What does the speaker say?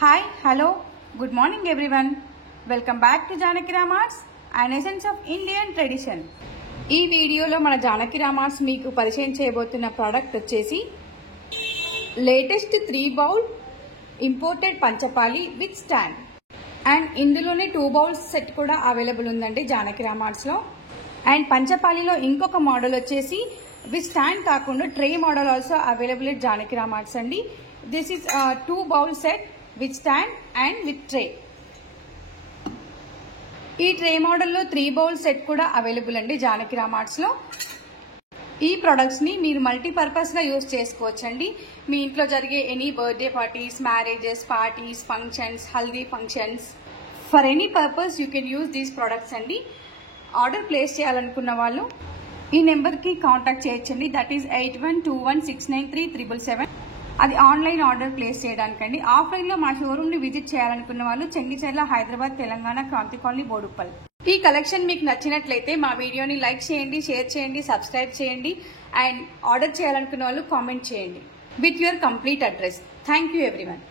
Hi, hello, good morning everyone. Welcome back to Janaki Ram Arts, an essence of Indian tradition. ఈ వీడియోలో మన Janaki Ram arts మీకు పరిచయం చేయబోతున్న ప్రోడక్ట్ వచ్చేసి లేటెస్ట్ 3 బౌల్ ఇంపోర్టెడ్ పంచపాలి విత్ స్టాండ్. అండ్ ఇందులోనే 2 బౌల్స్ సెట్ కూడా అవైలబుల్ ఉందండి జానకి రామ్ ఆర్ట్స్ లో. అండ్ పంచపాలిలో ఇంకొక మోడల్ వచ్చేసి విత్ స్టాండ్ కాకుండా tray model also available at Janaki Ram arts అండి. This is 2 bowl set with stand and with tray. ఈ ట్రే మోడల్లో 3 బౌల్ సెట్ కూడా అవైలబుల్ అండి జానకి రామ్ ఆర్ట్స్ లో. ఈ ప్రొడక్ట్స్ ని మీరు మల్టీపర్పస్ గా యూజ్ చేసుకోవచ్చండి. మీ ఇంట్లో జరిగే any birthday parties, marriages, parties, functions, haldi functions, for any purpose you can use these products అండి. ఆర్డర్ ప్లేస్ చేయాలనుకున్న వాళ్ళు ఈ నెంబర్కి కాంటాక్ట్ చేయొచ్చండి. That is 8121693777. అది ఆన్లైన్ ఆర్డర్ ప్లేస్ చేయడానికండి. ఆఫ్లైన్ లో మా షోరూమ్ ని విజిట్ చేయాలనుకున్న వాళ్ళు చెంగిచెర్ల, హైదరాబాద్, తెలంగాణ, క్రాంతి కాలనీ, బోడుప్పల్. ఈ కలెక్షన్ మీకు నచ్చినట్లయితే మా వీడియోని లైక్ చేయండి, షేర్ చేయండి, సబ్స్క్రైబ్ చేయండి. అండ్ ఆర్డర్ చేయాలనుకున్న వాళ్ళు కామెంట్ చేయండి with your complete address. Thank you everyone.